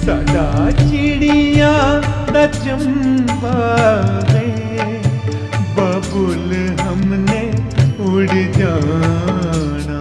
साडा चिड़िया दा चंबा है, बबुल हमने उड़ जाना।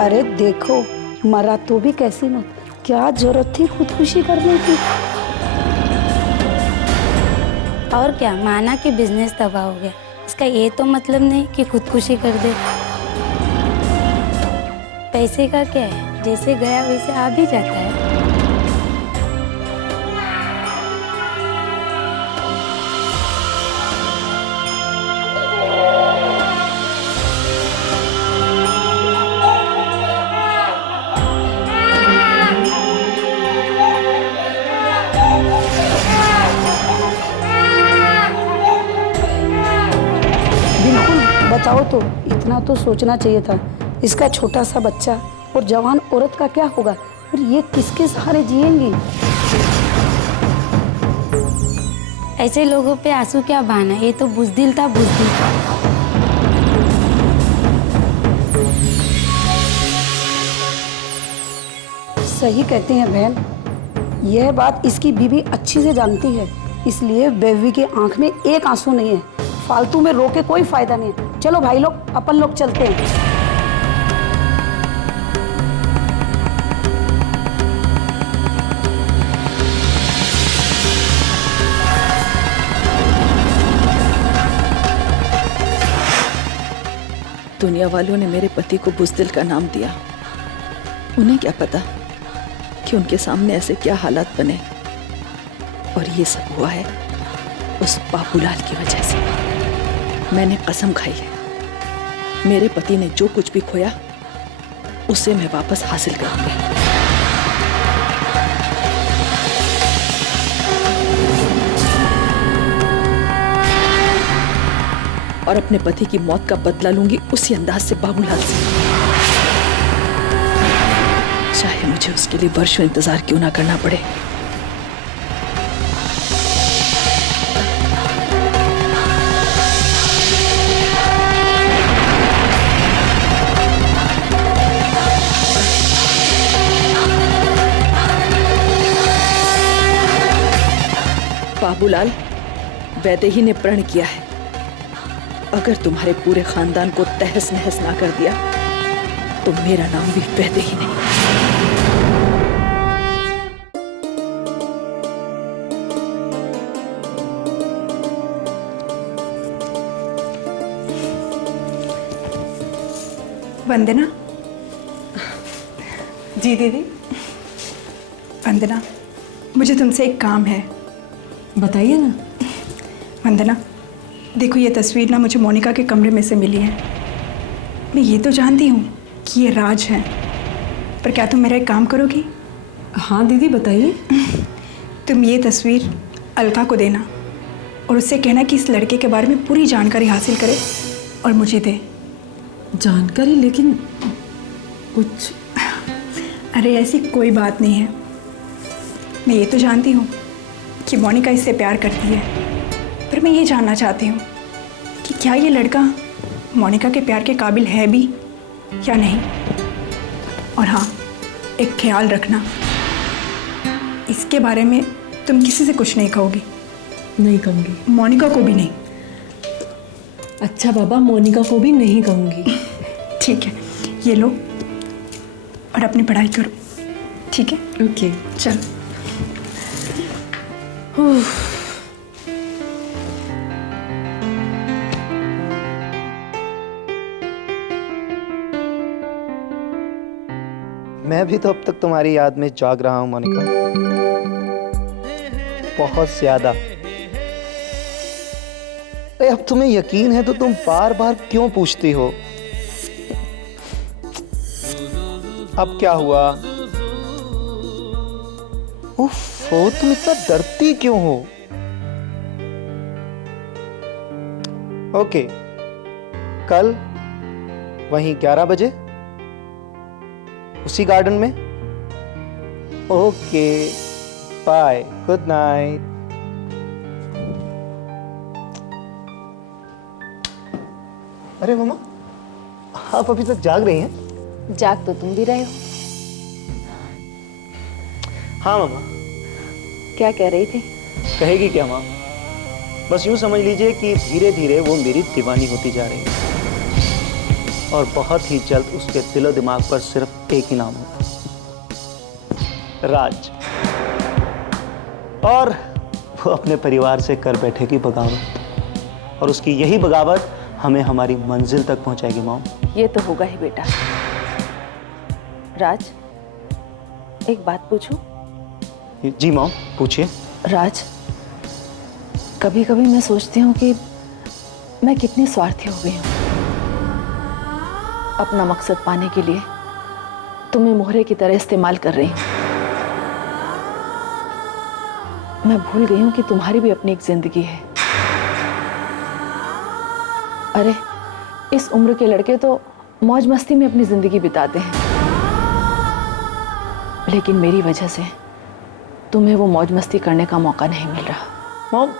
अरे देखो, मरा तो भी कैसी मत, क्या जरूरत थी खुदकुशी करने की। और क्या, माना कि बिजनेस तबाह हो गया, इसका ये तो मतलब नहीं कि खुदकुशी कर दे। पैसे का क्या है, जैसे गया वैसे आ भी जाता है। बताओ तो, इतना तो सोचना चाहिए था। इसका छोटा सा बच्चा और जवान औरत का क्या होगा, और ये किसके सहारे जिएंगी। ऐसे लोगों पे आंसू क्या बहाना, ये तो बुज़दिल था, बुज़दिल। सही कहती हैं बहन, यह बात इसकी बीवी अच्छी से जानती है, इसलिए बेबी की आंख में एक आंसू नहीं है। फालतू में रो के कोई फायदा नहीं है। चलो भाई लोग, अपन लोग चलते हैं। दुनिया वालों ने मेरे पति को बुज़दिल का नाम दिया। उन्हें क्या पता कि उनके सामने ऐसे क्या हालात बने, और ये सब हुआ है उस बाबूलाल की वजह से। मैंने कसम खाई है, मेरे पति ने जो कुछ भी खोया उसे मैं वापस हासिल करूंगी। और अपने पति की मौत का बदला लूंगी उसी अंदाज से बाबूलाल से, चाहे मुझे उसके लिए वर्षों इंतजार क्यों ना करना पड़े। बाबूलाल, वैदेही ने प्रण किया है, अगर तुम्हारे पूरे खानदान को तहस नहस ना कर दिया तो मेरा नाम भी वैदेही नहीं। वंदना। जी दीदी। वंदना, मुझे तुमसे एक काम है। बताइए ना। वंदना, देखो ये तस्वीर ना मुझे मोनिका के कमरे में से मिली है। मैं ये तो जानती हूँ कि ये राज है, पर क्या तुम मेरा एक काम करोगी? हाँ दीदी बताइए। तुम ये तस्वीर अलका को देना और उससे कहना कि इस लड़के के बारे में पूरी जानकारी हासिल करे और मुझे दे। जानकारी? लेकिन कुछ। अरे ऐसी कोई बात नहीं है। मैं ये तो जानती हूँ कि मोनिका इससे प्यार करती है, पर मैं ये जानना चाहती हूँ कि क्या ये लड़का मोनिका के प्यार के काबिल है भी या नहीं। और हाँ, एक ख्याल रखना, इसके बारे में तुम किसी से कुछ नहीं कहोगी। नहीं कहूँगी। मोनिका को भी नहीं। अच्छा बाबा, मोनिका को भी नहीं कहूँगी। ठीक है, ये लो और अपनी पढ़ाई करो। ठीक है? ओके चल। मैं भी तो अब तक तुम्हारी याद में जाग रहा हूँ मोनिका, बहुत ज्यादा। अरे अब तुम्हें यकीन है तो तुम बार बार क्यों पूछती हो? अब क्या हुआ? उफ़, तुम इतना डरती क्यों हो? ओके, कल वहीं 11 बजे उसी गार्डन में। Okay, bye, good night. अरे मम्मा, आप अभी तक जाग रही हैं? जाग तो तुम भी रहे हो। हाँ मम्मा। क्या कह रही थी? कहेगी क्या माँ? बस यूं समझ लीजिए कि धीरे धीरे वो मेरी दीवानी होती जा रही है और बहुत ही जल्द उसके दिलो दिमाग पर सिर्फ एक ही नाम होगा, राज। और वो अपने परिवार से कर बैठेगी बगावत और उसकी यही बगावत हमें हमारी मंजिल तक पहुंचाएगी मॉम। ये तो होगा ही बेटा। राज, एक बात पूछूं? जी मॉम, पूछिए। राज, कभी कभी मैं सोचती हूँ कि मैं कितनी स्वार्थी हो गई हूँ। अपना मकसद पाने के लिए तुम्हें मोहरे की तरह इस्तेमाल कर रही हूँ। मैं भूल गई हूँ कि तुम्हारी भी अपनी एक जिंदगी है। अरे, इस उम्र के लड़के तो मौज मस्ती में अपनी जिंदगी बिताते हैं, लेकिन मेरी वजह से तुम्हें वो मौज मस्ती करने का मौका नहीं मिल रहा। मॉम,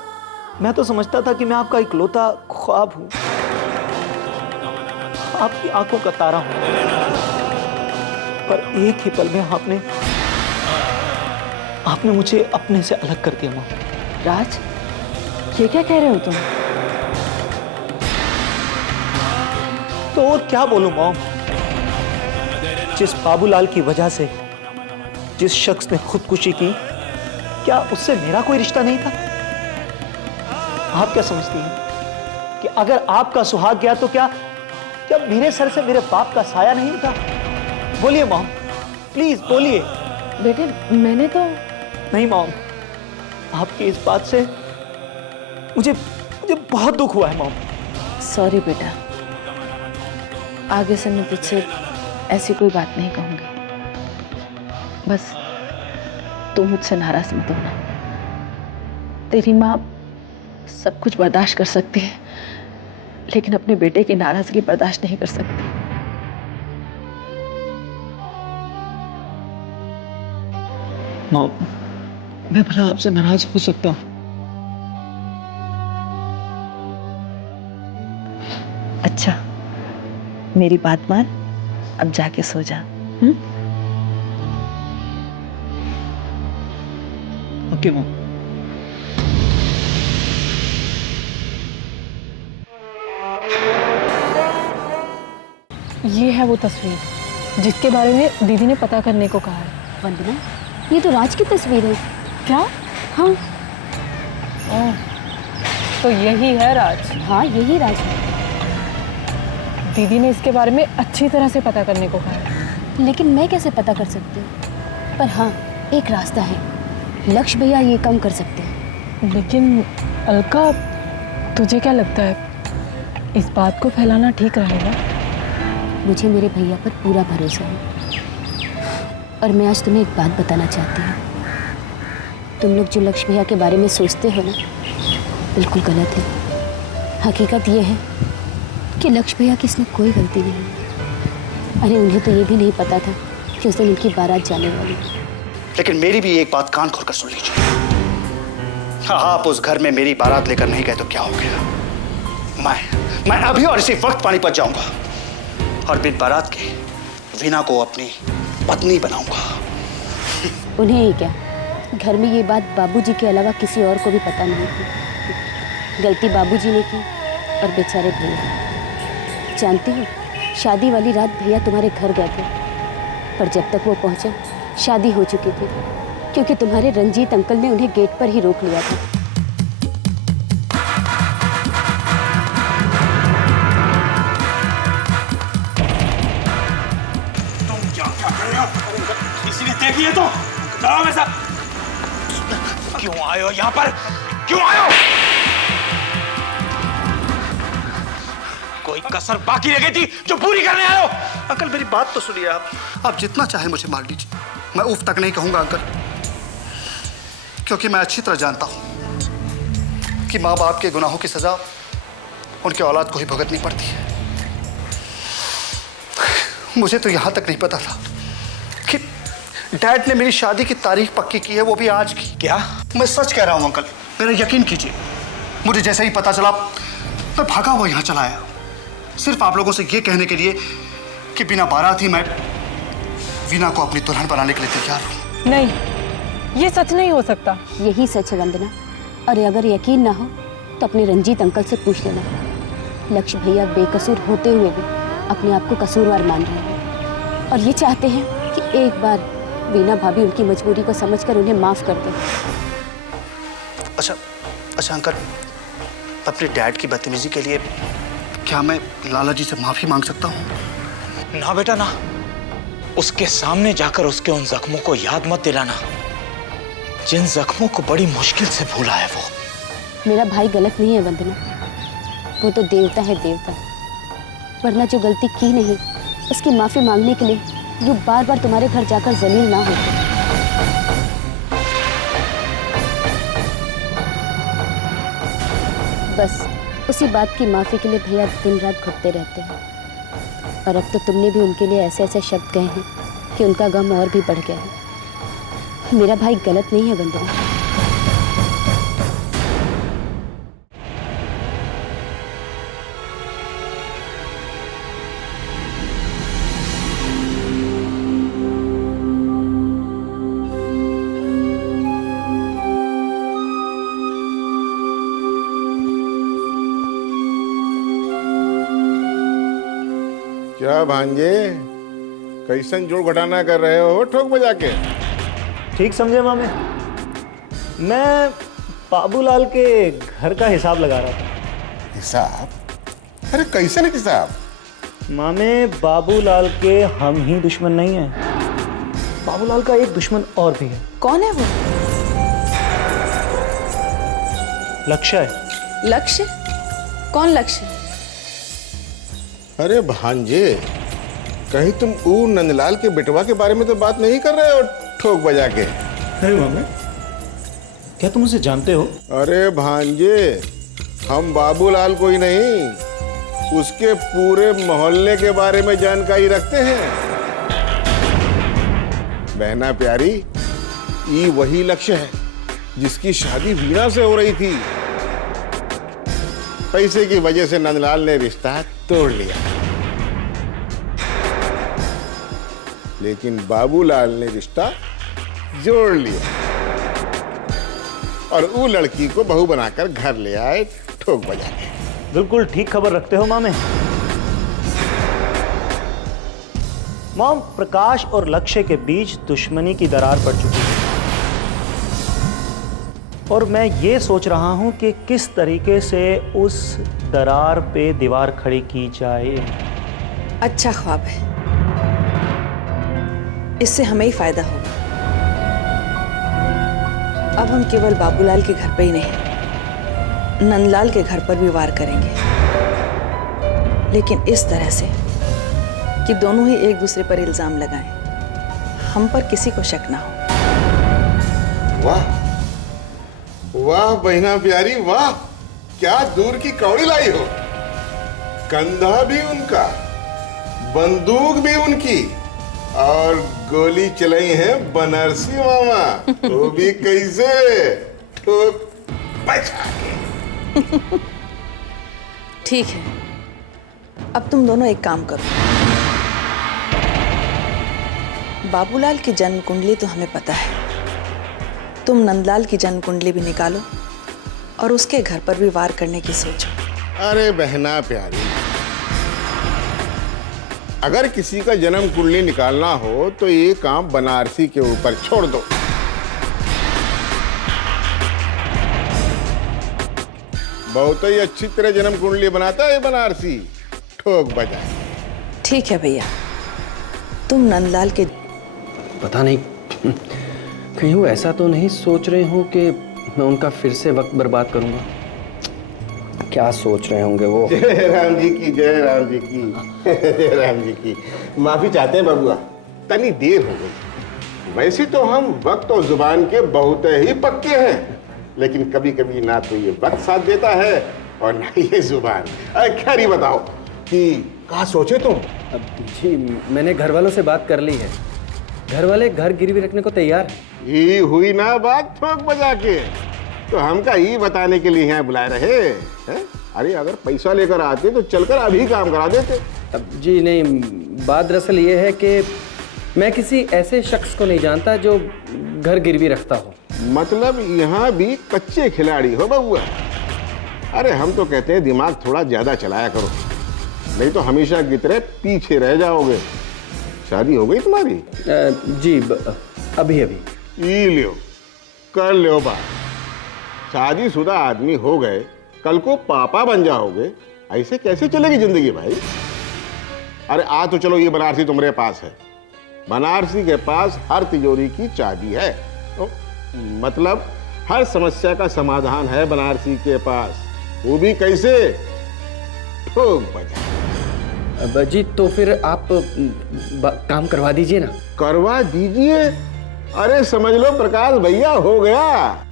मैं तो समझता था कि मैं आपका इकलौता ख्वाब हूं, आपकी आंखों का तारा हूं, पर एक ही पल में आपने मुझे अपने से अलग कर दिया मॉम। राज, ये क्या कह रहे हो तुम? तो और क्या बोलूं मॉम? जिस बाबूलाल की वजह से जिस शख्स ने खुदकुशी की, क्या उससे मेरा कोई रिश्ता नहीं था? आप क्या समझती हैं कि अगर आपका सुहाग गया तो क्या मेरे सर से मेरे बाप का साया नहीं उठा? बोलिए मॉम, प्लीज बोलिए। बेटे, मैंने तो नहीं मॉम, आपकी इस बात से मुझे बहुत दुख हुआ है मॉम। सॉरी बेटा, आगे से मैं तुझसे ऐसी कोई बात नहीं कहूंगी। बस तू मुझसे नाराज मत होना। तेरी माँ सब कुछ बर्दाश्त कर सकती है, लेकिन अपने बेटे की नाराजगी बर्दाश्त नहीं कर सकती। मॉम, मैं भला आपसे नाराज हो सकता हूँ? अच्छा, मेरी बात मान, अब जाके सो जा। Okay mom. ये है वो तस्वीर जिसके बारे में दीदी ने पता करने को कहा है। वंदना, ये तो राज की तस्वीर है। क्या? हाँ ओह, तो यही है राज। हाँ, यही राज है। दीदी ने इसके बारे में अच्छी तरह से पता करने को कहा है। लेकिन मैं कैसे पता कर सकती हूँ? पर हाँ, एक रास्ता है। लक्ष्य भैया ये काम कर सकते हैं। लेकिन अलका, तुझे क्या लगता है, इस बात को फैलाना ठीक रहेगा? मुझे मेरे भैया पर पूरा भरोसा है और मैं आज तुम्हें एक बात बताना चाहती हूँ। तुम लोग जो लक्ष्य भैया के बारे में सोचते हो ना, बिल्कुल गलत है। हकीकत ये है कि लक्ष्य भैया की इसमें कोई गलती नहीं है। अरे उन्हें तो ये भी नहीं पता था कि उस दिन उनकी बारात जाने वाली। लेकिन मेरी भी एक बात कान खोलकर सुन लीजिए। आप उस घर में मेरी बारात लेकर नहीं गए तो क्या हो गया? मैं अभी और इसी वक्त पानीपत जाऊंगा और बिन बारात के वीना को अपनी पत्नी बनाऊंगा। उन्हें ही क्या, घर में ये बात बाबूजी के अलावा किसी और को भी पता नहीं थी। गलती बाबूजी ने की और बेचारे भैया। जानती हो, शादी वाली रात भैया तुम्हारे घर गए थे, पर जब तक वो पहुंचे शादी हो चुकी थी, क्योंकि तुम्हारे रंजीत अंकल ने उन्हें गेट पर ही रोक लिया था। तुम क्या कर रहे हो? किसी ने देख लिया तो जाओ ऐसा। क्यों आए हो यहाँ पर? क्यों आए हो? कोई कसर बाकी रह गई थी जो पूरी करने आए हो? अंकल मेरी बात तो सुनिए आप जितना चाहे मुझे मार लीजिए, मैं उफ तक नहीं कहूंगा अंकल, क्योंकि मैं अच्छी तरह जानता हूं कि माँ बाप के गुनाहों की सजा उनके औलाद को ही भुगतनी पड़ती है। मुझे तो यहां तक नहीं पता था कि डैड ने मेरी शादी की तारीख पक्की की है, वो भी आज की। क्या? मैं सच कह रहा हूं अंकल, मेरा यकीन कीजिए। मुझे जैसे ही पता चला मैं भागा हुआ यहां चला आया, सिर्फ आप लोगों से ये कहने के लिए कि बिना बारात ही मैं वीना को अपनी दुल्हन बनाने के लिए तैयार हूं। नहीं, ये सच नहीं हो सकता। यही सच है वंदना, और अगर यकीन ना हो तो अपने रंजीत अंकल से पूछ लेना। लक्ष्य भैया बेकसूर होते हुए भी अपने आप को कसूरवार मान रहे हैं और ये चाहते हैं कि एक बार वीना भाभी उनकी मजबूरी को समझकर उन्हें माफ कर दे। अच्छा अंकल, अपने डैड की बदतमीजी के लिए क्या मैं लाला जी से माफी मांग सकता हूँ? ना बेटा ना, उसके सामने जाकर उसके उन जख्मों को याद मत दिलाना, जिन जख्मों को बड़ी मुश्किल से भूला है वो। मेरा भाई गलत नहीं है वंदना, वो तो देवता है देवता, वरना जो गलती की नहीं उसकी माफी मांगने के लिए यूं बार बार तुम्हारे घर जाकर जलील ना हो। बस उसी बात की माफी के लिए भैया दिन रात घुटते रहते हैं, और अब तो तुमने भी उनके लिए ऐसे ऐसे शब्द कहे हैं कि उनका गम और भी बढ़ गया है। मेरा भाई गलत नहीं है वंदना। क्या भांजे, कैसन जोड़ घटाना कर रहे हो ठोक बजा के? ठीक समझे मामे, मैं बाबूलाल के घर का हिसाब लगा रहा था। हिसाब? अरे कैसे नहीं हिसाब? मामे बाबूलाल के हम ही दुश्मन नहीं हैं, बाबूलाल का एक दुश्मन और भी है। कौन है वो? लक्ष्य है। लक्ष्य? कौन लक्ष्य? अरे भांजे, कहीं तुम ऊ नंदलाल के बेटवा के बारे में तो बात नहीं कर रहे हो ठोक बजा के? अरे मामे, क्या तुम उसे जानते हो? अरे भांजे, हम बाबूलाल को ही नहीं उसके पूरे मोहल्ले के बारे में जानकारी रखते हैं। बहना प्यारी, ये वही लक्ष्य है जिसकी शादी वीणा से हो रही थी। पैसे की वजह से नंदलाल ने रिश्ता तोड़ लिया, लेकिन बाबूलाल ने रिश्ता जोड़ लिया और वो लड़की को बहू बनाकर घर ले आए ठोक बजा के। बिल्कुल ठीक खबर रखते हो मामे। मॉम, प्रकाश और लक्ष्य के बीच दुश्मनी की दरार पड़ चुकी है और मैं ये सोच रहा हूं कि किस तरीके से उस दरार पे दीवार खड़ी की जाए। अच्छा ख्वाब है, इससे हमें ही फायदा होगा। अब हम केवल बाबूलाल के घर पे ही नहीं, नंदलाल के घर पर भी वार करेंगे, लेकिन इस तरह से कि दोनों ही एक दूसरे पर इल्जाम लगाएं, हम पर किसी को शक ना हो। वाह वाह बहना प्यारी, वाह, क्या दूर की कौड़ी लाई हो। कंधा भी उनका, बंदूक भी उनकी, और गोली चलाई है बनारसी मामा, वो भी कैसे ठोक बजा के। ठीक है, अब तुम दोनों एक काम करो। बाबूलाल की जन्म कुंडली तो हमें पता है, तुम नंदलाल की जन्म कुंडली भी निकालो और उसके घर पर भी वार करने की सोचो। अरे बहना प्यारी, अगर किसी का जन्म कुंडली निकालना हो तो ये काम बनारसी के ऊपर छोड़ दो। बहुत ही अच्छी तरह जन्म कुंडली बनाता है बनारसी, ठोक बजा। ठीक है भैया, तुम नंदलाल के पता नहीं कहीं वो ऐसा तो नहीं सोच रहे हो कि मैं उनका फिर से वक्त बर्बाद करूंगा। क्या सोच रहे होंगे वो। जय राम जी की, जय राम जी की, जय राम जी की। माफी चाहते हैं बबुआ, तनी देर हो गई। वैसे तो हम वक्त और जुबान के बहुत ही पक्के हैं, लेकिन कभी कभी ना तो ये वक्त साथ देता है और ना ये जुबान। खैर ये बताओ कि कहाँ सोचे तुम? जी मैंने घर वालों से बात कर ली है, घर वाले घर गिरवी रखने को तैयार हैं। ये हुई ना बात ठोक बजा के, तो हमका ये बताने के लिए यहाँ बुलाए रहे हैं? अरे अगर पैसा लेकर आते तो चलकर अभी काम करा देते। जी नहीं, बात दरअसल ये है कि मैं किसी ऐसे शख्स को नहीं जानता जो घर गिरवी रखता हो। मतलब यहाँ भी कच्चे खिलाड़ी हो बबुआ। अरे हम तो कहते हैं दिमाग थोड़ा ज्यादा चलाया करो, नहीं तो हमेशा की तरह पीछे रह जाओगे। शादी हो गई तुम्हारी? जी अभी अभी। ई लियो, कर लो बात। शादीशुदा आदमी हो गए, कल को पापा बन जाओगे, ऐसे कैसे चलेगी जिंदगी भाई? अरे आ तो चलो, ये बनारसी तुम्हारे पास है, बनारसी के पास हर तिजोरी की चाबी है। मतलब हर समस्या का समाधान है बनारसी के पास, वो भी कैसे? ठोक बजा। जी तो फिर आप काम करवा दीजिए ना। करवा दीजिए? अरे समझ लो प्रकाश भैया हो गया।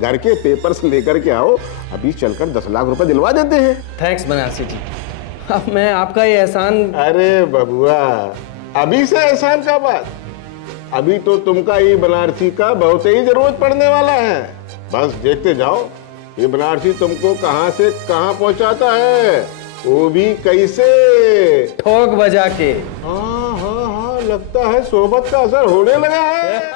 घर के पेपर्स लेकर के आओ, अभी चलकर 10 लाख रुपए दिलवा देते हैं। थैंक्स बनारसी जी, अब मैं आपका ये एहसान। अरे बबुआ, अभी से एहसान का बात? अभी तो तुमका ये बनारसी का बहुत ही जरूरत पड़ने वाला है। बस देखते जाओ ये बनारसी तुमको कहां से कहां पहुंचाता है, वो भी कैसे? ठोक बजा के। हाँ हाँ हाँ, लगता है सोबत का असर होने लगा है।